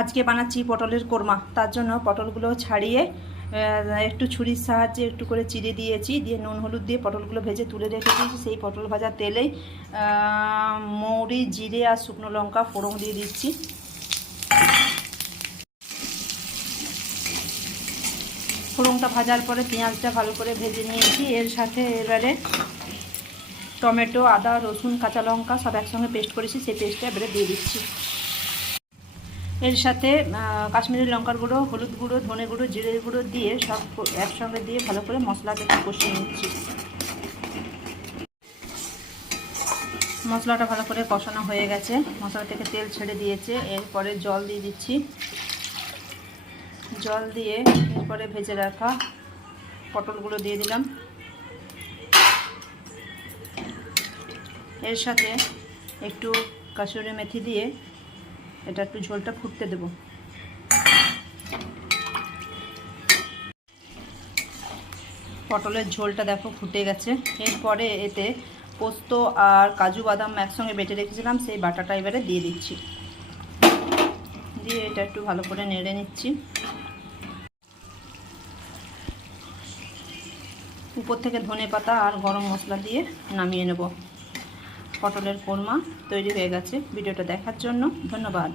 আজকে বানাচ্ছি পটলের কোরমা। তার জন্য পটলগুলো ছাড়িয়ে একটু ছুরির সাহায্যে একটু করে চিড়ে দিয়েছি, দিয়ে নুন হলুদ দিয়ে পটলগুলো ভেজে তুলে রেখে দিয়েছি। সেই পটল ভাজা তেলেই মৌরি, জিরে আর শুকনো লঙ্কা ফোড়ন দিয়ে দিচ্ছি। ফোড়নটা ভাজার পরে পেঁয়াজটা ভালো করে ভেজে নিয়েছি। এর সাথে এবারে টমেটো, আদা, রসুন, কাঁচা লঙ্কা সব একসঙ্গে পেস্ট করেছি, সেই পেস্টটা এবারে দিয়ে দিচ্ছি। এর সাথে কাশ্মীরি লঙ্কার গুঁড়ো, হলুদ গুঁড়ো, ধনে গুঁড়ো, জিরে গুঁড়ো দিয়ে সব একসঙ্গে দিয়ে ভালো করে মশলাটা একটু কষিয়ে নিচ্ছি। মশলাটা ভালো করে কষানো হয়ে গেছে, মশলা থেকে তেল ছেড়ে দিয়েছে। এরপরে জল দিয়ে দিচ্ছি। জল দিয়ে এরপরে ভেজে রাখা পটলগুলো দিয়ে দিলাম। এর সাথে একটু কাসুরি মেথি দিয়ে এটা একটু ঝোলটা ফুটতে দেব। পটলের ঝোলটা দেখো ফুটে গেছে। এরপরে এতে পোস্ত আর কাজু বাদাম একসঙ্গে বেটে রেখেছিলাম, সেই বাটাটা এবারে দিয়ে দিচ্ছি। দিয়ে এটা একটু ভালো করে নেড়ে নিচ্ছি। উপর থেকে ধনেপাতা আর গরম মশলা দিয়ে নামিয়ে নেব। পটলের কোরমা তৈরি হয়ে গেছে। ভিডিওটা দেখার জন্য ধন্যবাদ।